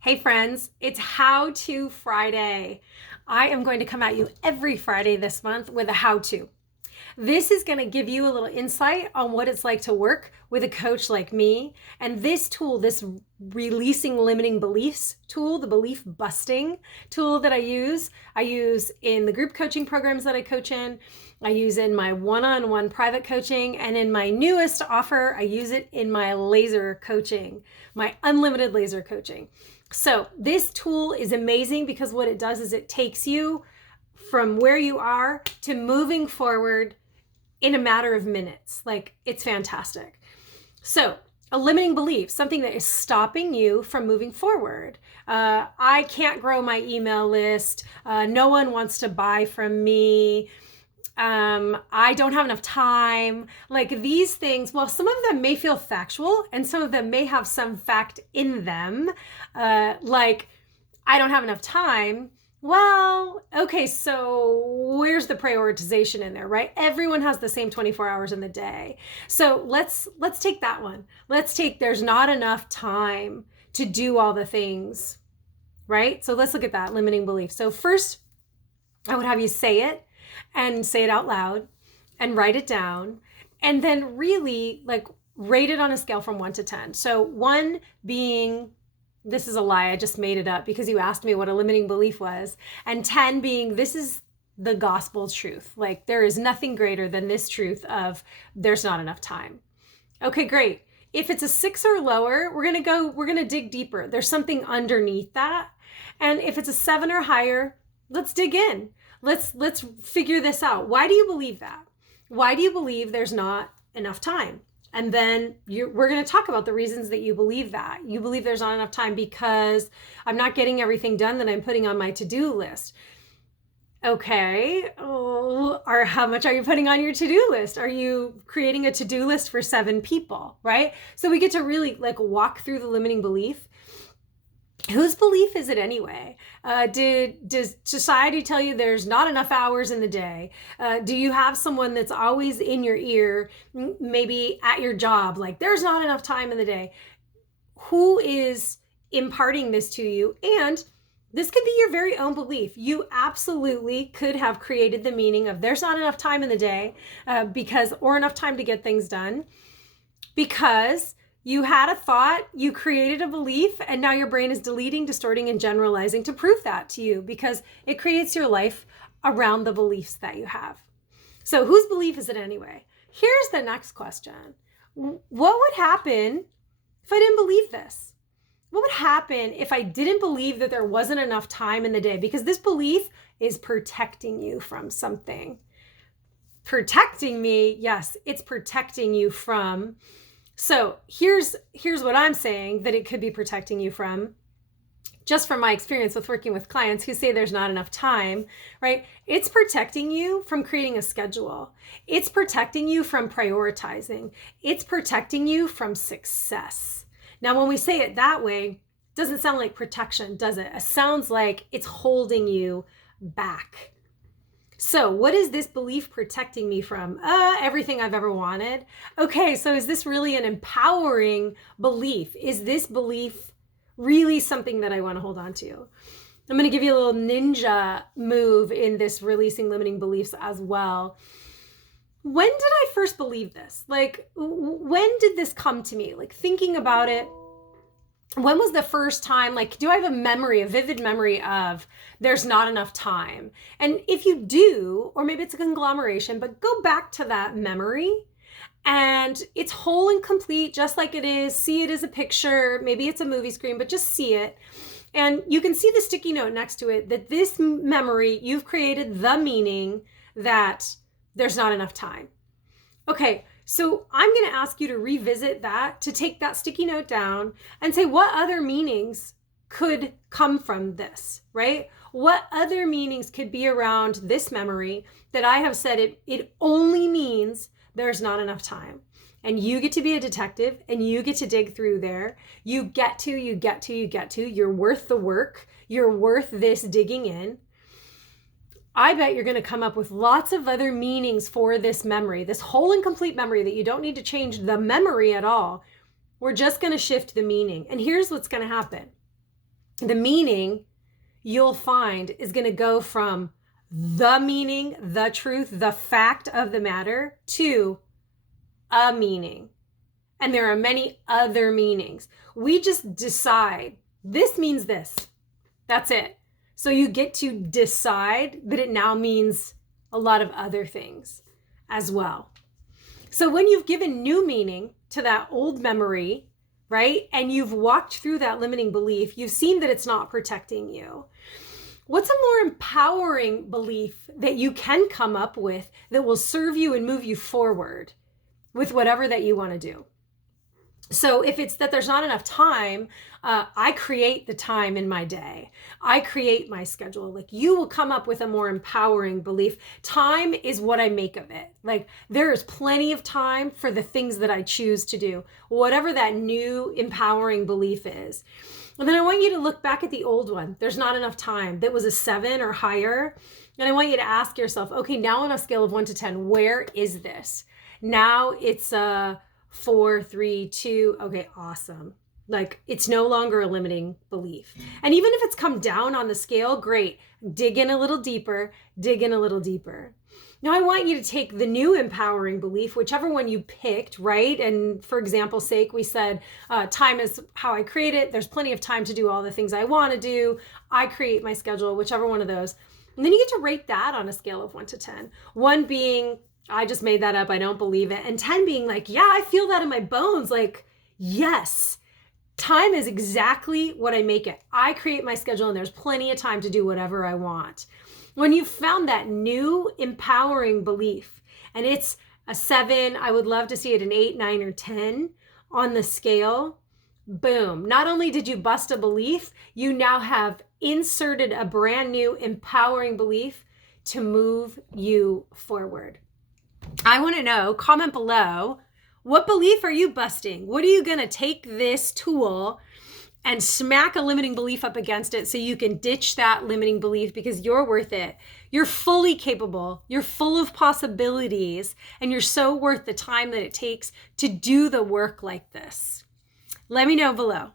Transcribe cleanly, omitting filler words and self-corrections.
Hey friends, it's How To Friday. I am going to come at you every Friday this month with a how to. This is going to give you a little insight on what it's like to work with a coach like me. And this tool, this releasing limiting beliefs tool, the belief busting tool that I use in the group coaching programs that I coach in. I use in my one-on-one private coaching, and in my newest offer, I use it in my laser coaching, my unlimited laser coaching. So this tool is amazing because what it does is it takes you from where you are to moving forward in a matter of minutes. Like, it's fantastic. So a limiting belief, something that is stopping you from moving forward. I can't grow my email list. No one wants to buy from me. I don't have enough time. Like, these things, well, some of them may feel factual and some of them may have some fact in them. Like, I don't have enough time. Well, okay, so where's the prioritization in there, right? Everyone has the same 24 hours in the day. So let's take that one. Let's take there's not enough time to do all the things, right? So let's look at that limiting belief. So first, I would have you say it and say it out loud and write it down, and then really like rate it on a scale from 1 to 10. So 1 being, this is a lie, I just made it up because you asked me what a limiting belief was, and 10 being, this is the gospel truth. Like, there is nothing greater than this truth of there's not enough time. Okay, great. If it's a 6 or lower, we're gonna dig deeper. There's something underneath that. And if it's a 7 or higher, let's dig in. Let's figure this out. Why do you believe that? Why do you believe there's not enough time? And then we're going to talk about the reasons that you believe that. You believe there's not enough time because I'm not getting everything done that I'm putting on my to-do list. Okay, or how much are you putting on your to-do list? Are you creating a to-do list for 7 people, right? So we get to really like walk through the limiting belief. Whose belief is it anyway? Does society tell you there's not enough hours in the day? Do you have someone that's always in your ear, maybe at your job, like there's not enough time in the day? Who is imparting this to you? And this could be your very own belief. You absolutely could have created the meaning of there's not enough time in the day or enough time to get things done because you had a thought, you created a belief, and now your brain is deleting, distorting, and generalizing to prove that to you because it creates your life around the beliefs that you have. So whose belief is it anyway? Here's the next question. What would happen if I didn't believe this? What would happen if I didn't believe that there wasn't enough time in the day? Because this belief is protecting you from something. Protecting me, yes, it's protecting you from. So here's what I'm saying that it could be protecting you from, just from my experience with working with clients who say there's not enough time, right? It's protecting you from creating a schedule. It's protecting you from prioritizing. It's protecting you from success. Now, when we say it that way, it doesn't sound like protection, does it? It sounds like it's holding you back. So what is this belief protecting me from? Everything I've ever wanted. Okay, so is this really an empowering belief? Is this belief really something that I want to hold on to? I'm going to give you a little ninja move in this releasing limiting beliefs as well. When did I first believe this? Like, when did this come to me? Like, thinking about it, when was the first time, like, do I have a vivid memory of there's not enough time? And if you do, or maybe it's a conglomeration, but go back to that memory and it's whole and complete, just like it is. See it as a picture. Maybe it's a movie screen, but just see it. And you can see the sticky note next to it that this memory, you've created the meaning that there's not enough time. Okay. So I'm going to ask you to revisit that, to take that sticky note down and say, what other meanings could come from this, right? What other meanings could be around this memory that I have said it only means there's not enough time? And you get to be a detective and you get to dig through there. You get to, you're worth the work. You're worth this digging in. I bet you're going to come up with lots of other meanings for this memory, this whole and complete memory that you don't need to change the memory at all. We're just going to shift the meaning. And here's what's going to happen. the meaning you'll find is going to go from the meaning, the truth, the fact of the matter to a meaning. And there are many other meanings. We just decide this means this. That's it. So you get to decide that it now means a lot of other things as well. So when you've given new meaning to that old memory, right, and you've walked through that limiting belief, you've seen that it's not protecting you. What's a more empowering belief that you can come up with that will serve you and move you forward with whatever that you want to do? So if it's that there's not enough time, I create the time in my day. I create my schedule. Like, you will come up with a more empowering belief. Time is what I make of it. Like, there is plenty of time for the things that I choose to do, whatever that new empowering belief is. And then I want you to look back at the old one. There's not enough time. That was a 7 or higher. And I want you to ask yourself, okay, now on a scale of 1 to 10, where is this? Now it's a 4, 3, 2. Okay, awesome. Like, it's no longer a limiting belief. And even if it's come down on the scale, great. Dig in a little deeper, dig in a little deeper. Now I want you to take the new empowering belief, whichever one you picked, right? And for example's sake, we said time is how I create it. There's plenty of time to do all the things I want to do. I create my schedule, whichever one of those. And then you get to rate that on a scale of 1 to 10. 1 being, I just made that up, I don't believe it. And 10 being like, yeah, I feel that in my bones. Like, yes, time is exactly what I make it. I create my schedule and there's plenty of time to do whatever I want. When you found that new empowering belief, and it's a 7, I would love to see it an 8, 9, or 10 on the scale, boom. Not only did you bust a belief, you now have inserted a brand new empowering belief to move you forward. I want to know, comment below, what belief are you busting? What are you going to take this tool and smack a limiting belief up against it so you can ditch that limiting belief, because you're worth it. You're fully capable. You're full of possibilities, and you're so worth the time that it takes to do the work like this. Let me know below.